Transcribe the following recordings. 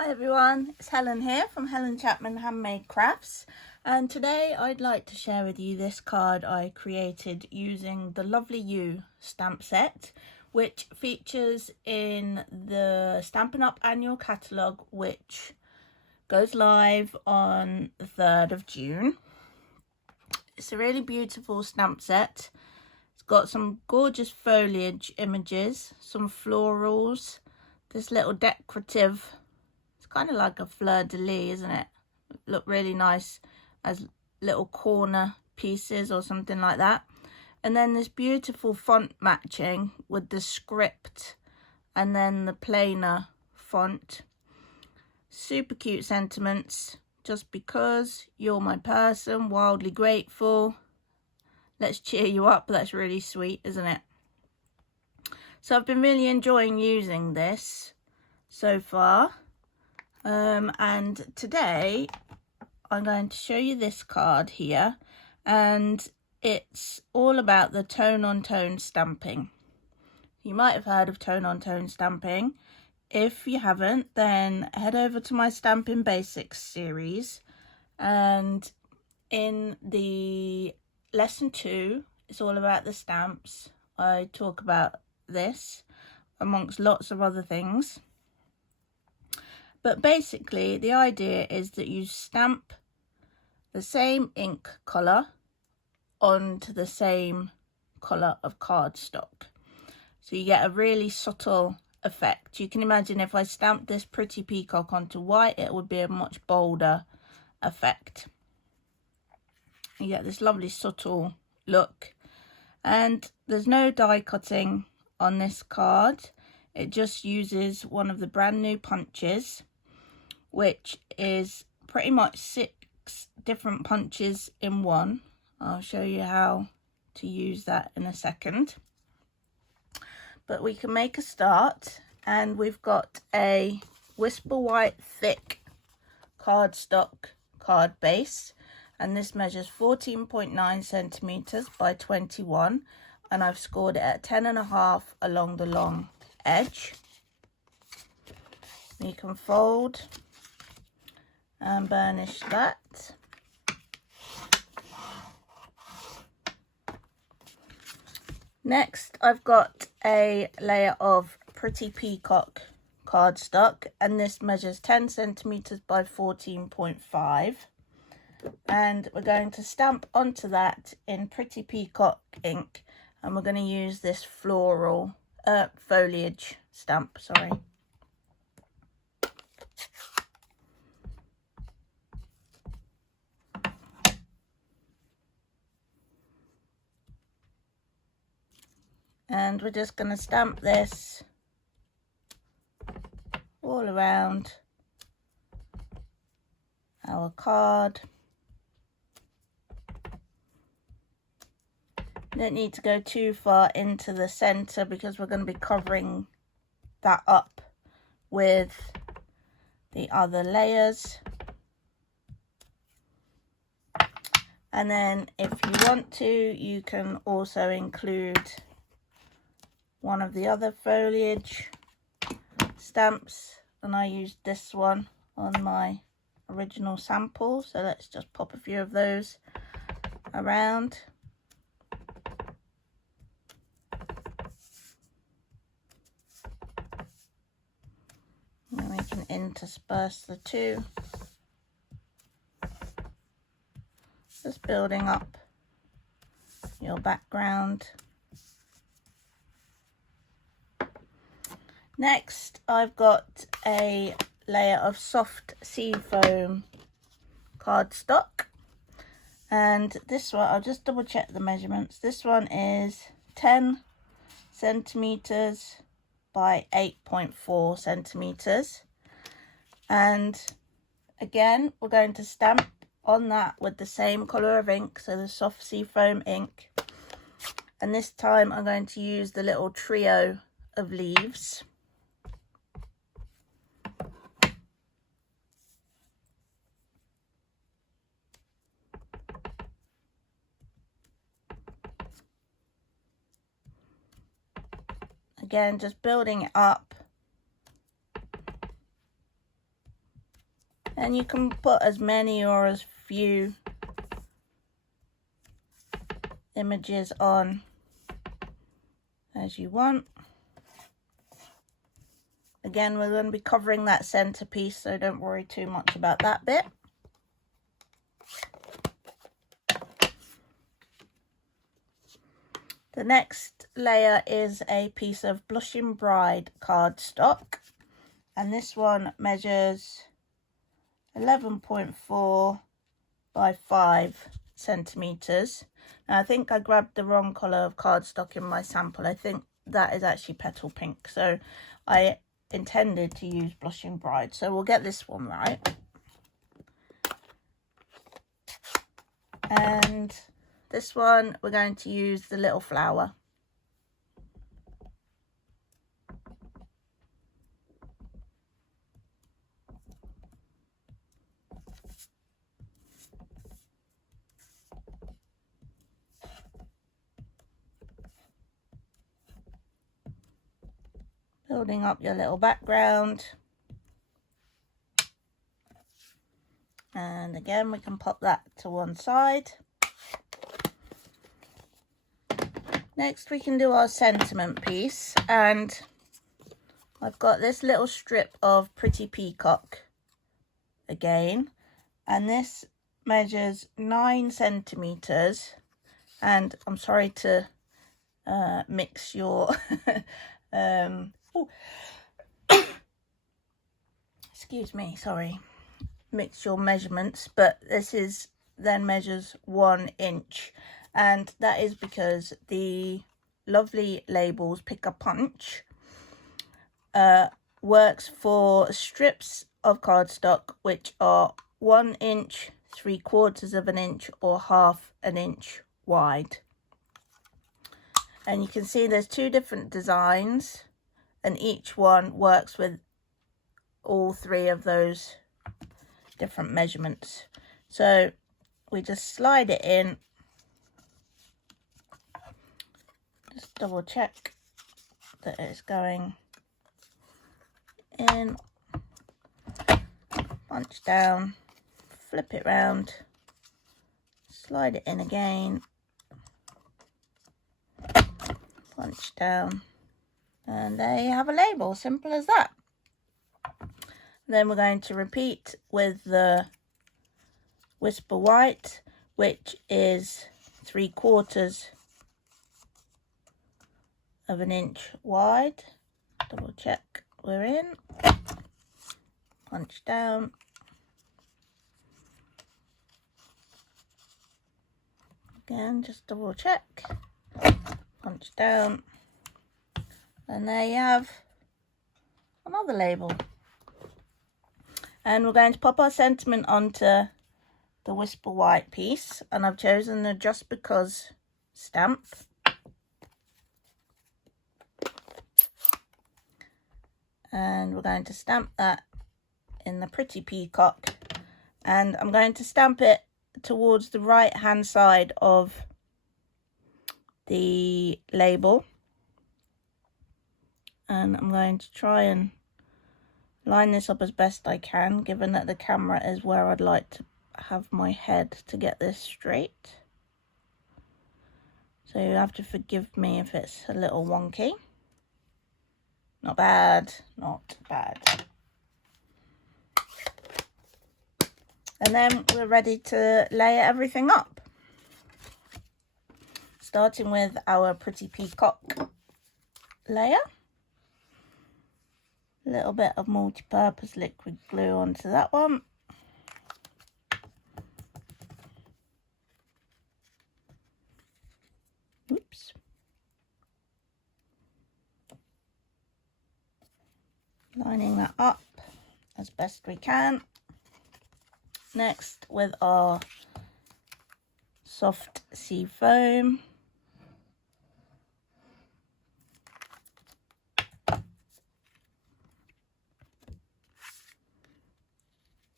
Hi everyone, it's Helen here from Helen Chapman Handmade Crafts, and today I'd like to share with you this card I created using the Lovely You stamp set, which features in the Stampin' Up annual catalogue, which goes live on the 3rd of June. It's a really beautiful stamp set. It's got some gorgeous foliage images, some florals, this little decorative, kind of like a fleur-de-lis, isn't it? Look really nice as little corner pieces or something like that. And then this beautiful font matching with the script and then the plainer font. Super cute sentiments. Just because you're my person, wildly grateful. Let's cheer you up. That's really sweet, isn't it? So I've been really enjoying using this so far. And today I'm going to show you this card here, and it's all about the tone-on-tone stamping. You might have heard of tone-on-tone stamping. If you haven't, then head over to my Stampin' Basics series, and in the lesson 2, it's all about the stamps. I talk about this amongst lots of other things. But basically, the idea is that you stamp the same ink colour onto the same colour of cardstock. So you get a really subtle effect. You can imagine if I stamped this pretty peacock onto white, it would be a much bolder effect. You get this lovely subtle look. And there's no die cutting on this card. It just uses one of the brand new punches, which is pretty much 6 different punches in one. I'll show you how to use that in a second. But we can make a start, and we've got a Whisper White thick cardstock card base, and this measures 14.9 centimeters by 21, and I've scored it at 10.5 along the long edge. You can fold and burnish that. Next, I've got a layer of Pretty Peacock cardstock, and this measures 10 centimeters by 14.5, and we're going to stamp onto that in Pretty Peacock ink, and we're going to use this floral foliage stamp, sorry. And we're just going to stamp this all around our card. You don't need to go too far into the center because we're going to be covering that up with the other layers. And then if you want to, you can also include one of the other foliage stamps, and I used this one on my original sample, so let's just pop a few of those around. And we can intersperse the two, just building up your background. Next, I've got a layer of soft sea foam cardstock, and this one, I'll just double check the measurements. This one is 10 centimeters by 8.4 centimeters, and again we're going to stamp on that with the same color of ink, so the soft sea foam ink, and this time I'm going to use the little trio of leaves. Again, just building it up. And you can put as many or as few images on as you want. Again, we're going to be covering that centerpiece, so don't worry too much about that bit. The next layer is a piece of Blushing Bride cardstock, and this one measures 11.4 by 5 centimeters. Now I think I grabbed the wrong color of cardstock in my sample. I think that is actually Petal Pink, so I intended to use Blushing Bride, so we'll get this one right. And this one we're going to use the little flower. Building up your little background. And again, we can pop that to one side. Next, we can do our sentiment piece. And I've got this little strip of Pretty Peacock again. And this measures 9 centimeters. And I'm sorry to mix your... excuse me, sorry. Mix your measurements, but this is then measures 1 inch, and that is because the lovely labels Pick a Punch works for strips of cardstock which are 1 inch, 3/4 of an inch, or 1/2 an inch wide. And you can see there's 2 different designs, and each one works with all 3 of those different measurements. So we just slide it in, just double check that it's going in, punch down, flip it round, slide it in again, punch down, and there you have a label. Simple as that. Then we're going to repeat with the Whisper White, which is 3/4 of an inch wide. Double check we're in. Punch down. Again, just double check. Punch down. And there you have another label. And we're going to pop our sentiment onto the Whisper White piece, and I've chosen the Just Because stamp. And we're going to stamp that in the Pretty Peacock, and I'm going to stamp it towards the right hand side of the label, and I'm going to try and line this up as best I can, given that the camera is where I'd like to have my head to get this straight. So you have to forgive me if it's a little wonky. Not bad, not bad. And then we're ready to layer everything up. Starting with our Pretty Peacock layer. A little bit of multi-purpose liquid glue onto that one. Oops. Lining that up as best we can. Next, with our soft sea foam.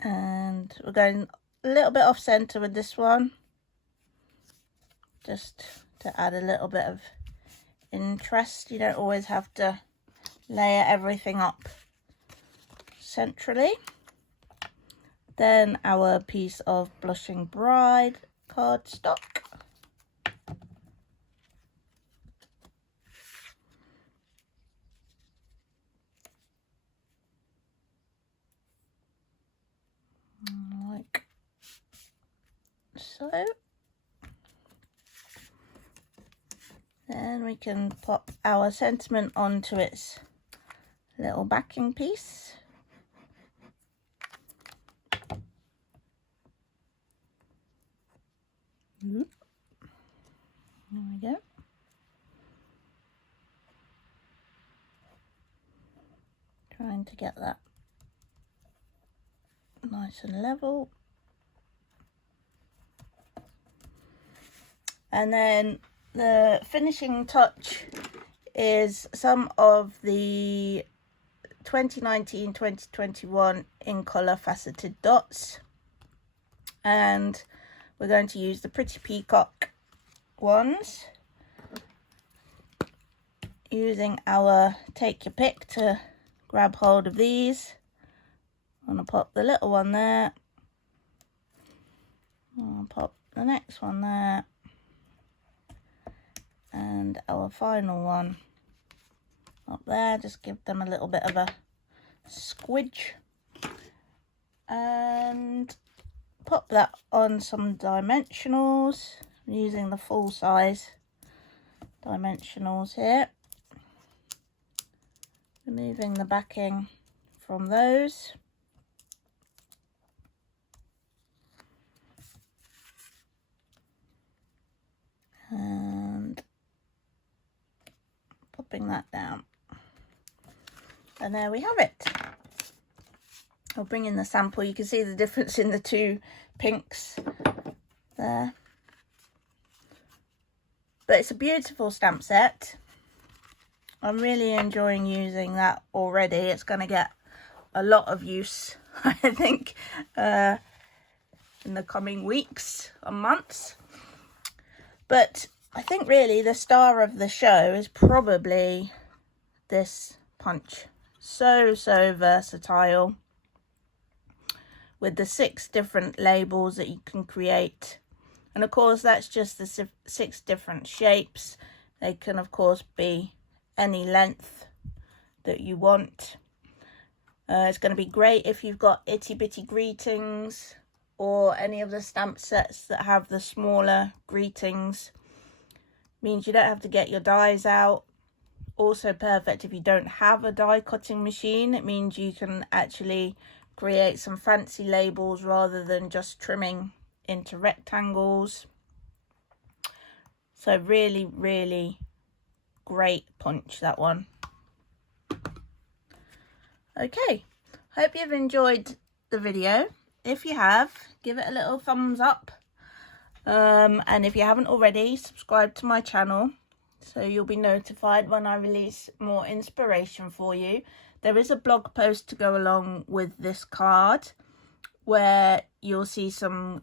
And we're going a little bit off center with this one, just to add a little bit of interest. You don't always have to layer everything up centrally. Then our piece of Blushing Bride cardstock. Like so. Then we can pop our sentiment onto its little backing piece. There we go. Trying to get that nice and level. And then the finishing touch is some of the 2019-2021 in colour faceted dots, and we're going to use the Pretty Peacock ones, using our take your pick to grab hold of these. I'm going to pop the little one there, I'll pop the next one there, and our final one up there. Just give them a little bit of a squidge and pop that on some dimensionals. I'm using the full size dimensionals here, removing the backing from those. And popping that down, and there we have it. I'll bring in the sample. You can see the difference in the two pinks there, but it's a beautiful stamp set. I'm really enjoying using that already. It's going to get a lot of use, I think, in the coming weeks and months. But I think really the star of the show is probably this punch. So versatile, with the 6 different labels that you can create. And of course, that's just the 6 different shapes. They can of course be any length that you want. It's going to be great if you've got itty bitty greetings, or any of the stamp sets that have the smaller greetings. Means you don't have to get your dies out. Also perfect if you don't have a die cutting machine. It means you can actually create some fancy labels rather than just trimming into rectangles. So really great punch, that one. Okay, hope you've enjoyed the video. If you have, give it a little thumbs up, and if you haven't already, subscribe to my channel so you'll be notified when I release more inspiration for you. There is a blog post to go along with this card where you'll see some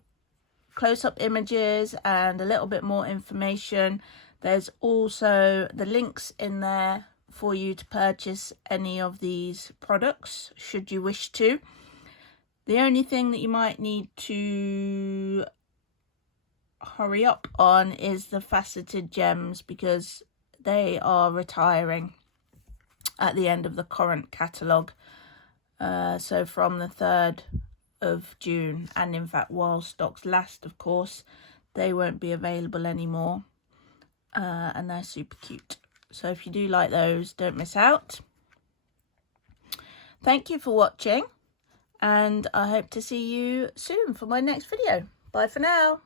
close-up images and a little bit more information. There's also the links in there for you to purchase any of these products should you wish to. The only thing that you might need to hurry up on is the faceted gems, because they are retiring at the end of the current catalogue. So from the 3rd of June, and in fact while stocks last, of course, they won't be available anymore. And they're super cute. So if you do like those, don't miss out. Thank you for watching, and I hope to see you soon for my next video. Bye for now.